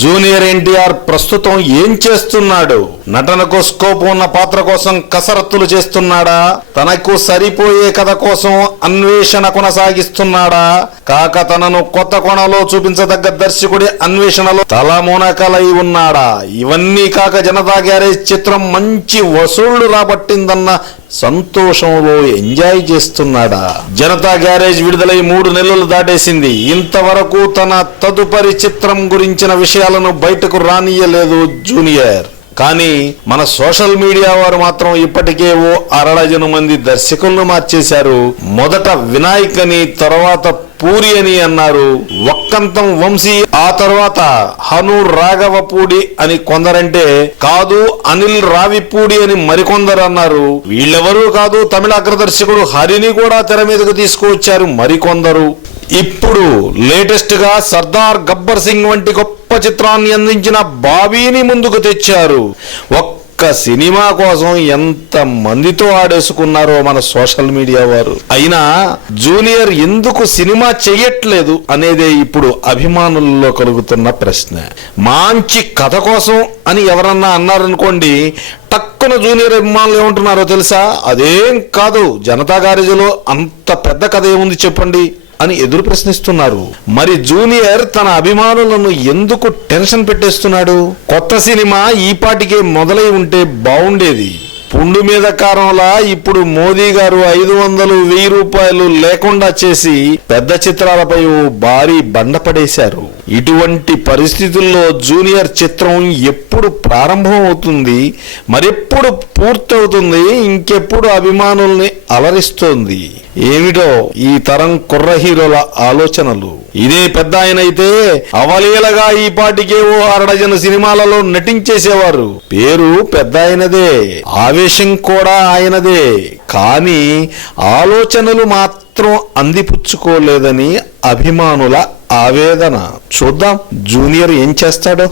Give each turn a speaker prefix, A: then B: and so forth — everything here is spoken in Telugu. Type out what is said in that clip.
A: జూనియర్ ఎన్టీఆర్ ప్రస్తుతం ఏం చేస్తున్నాడు? నటనకు స్కోప్ ఉన్న పాత్ర కోసం కసరత్తులు చేస్తున్నాడా? తనకు సరిపోయే కథ కోసం అన్వేషణ కొనసాగిస్తున్నాడా? కాక తనను కొత్త కోణంలో చూపించదగ్గ దర్శకుడి అన్వేషణలో తలమునకలై ఉన్నాడా? ఇవన్నీ కాక జనతా గ్యారేజ్ చిత్రం మంచి వసూళ్ళు రాబట్టిందన్న సంతోషంలో ఎంజాయ్ చేస్తున్నాడా? జనతా గ్యారేజ్ విడుదలై మూడు నెలలు దాటేసింది. ఇంతవరకు తన తదుపరి చిత్రం గురించిన విషయాలను బయటకు రానియలేదు జూనియర్. కానీ మన సోషల్ మీడియా వారు మాత్రం ఇప్పటికే ఓ అరడజను మంది దర్శకులను మార్చేశారు. మొదట వినాయక్ అని తర్వాత పూరి అని అన్నారు. ఒక్కంతం వంశీ ఆ తర్వాత హను రాఘవపూడి అని కొందరంటే కాదు అనిల్ రావిపూడి అని మరికొందరు అన్నారు. వీళ్ళెవరూ కాదు తమిళ అగ్రదర్శకుడు హరిని కూడా తెర మీదకు తీసుకువచ్చారు మరికొందరు. ఇప్పుడు లేటెస్ట్గా సర్దార్ గబ్బర్ సింగ్ వంటి గొప్ప చిత్రాన్ని అందించిన బాబీని ముందుకు తెచ్చారు. ఒక్క సినిమా కోసం ఎంత మందితో ఆడేసుకున్నారో మన సోషల్ మీడియా వారు. అయినా జూనియర్ ఎందుకు సినిమా చెయ్యట్లేదు అనేదే ఇప్పుడు అభిమానుల్లో కలుగుతున్న ప్రశ్న. మంచి కథ కోసం అని ఎవరన్నా అన్నారనుకోండి టక్కున జూనియర్ అభిమానులు ఏమంటున్నారో తెలుసా? అదేం కాదు జనతా గారేజీలో అంత పెద్ద కథ ఏముంది చెప్పండి? అని ఎదురు ప్రశ్నిస్తున్నారు. మరి జూనియర్ తన అభిమానులను ఎందుకు టెన్షన్ పెట్టేస్తున్నాడు? కొత్త సినిమా ఈ పాటికే మొదలై ఉంటే బాగుండేది పుండు మీద కారంలా ఇప్పుడు మోదీ గారు ఐదు వందలు వెయ్యి రూపాయలు లేకుండా చేసి పెద్ద చిత్రాలపై భారీ బండ పడేశారు. ఇటువంటి పరిస్థితుల్లో జూనియర్ చిత్రం ఎప్పుడు ప్రారంభం అవుతుంది మరెప్పుడు పూర్తవుతుంది ఇంకెప్పుడు అభిమానుల్ని అలరిస్తోంది. ఏమిటో ఈ తరం కుర్ర హీరోల ఆలోచనలు. ఇదే పెద్ద ఆయన అయితే అవలీలగా ఈ పాటికే ఓ అరడజన సినిమాలలో నటించేసేవారు. పేరు పెద్ద ఆయనదే ఆవేశం కూడా ఆయనదే. కానీ ఆలోచనలు మాత్రం అందిపుచ్చుకోలేదని అభిమానుల ఆవేదన. చూద్దాం జూనియర్ ఏం చేస్తాడో?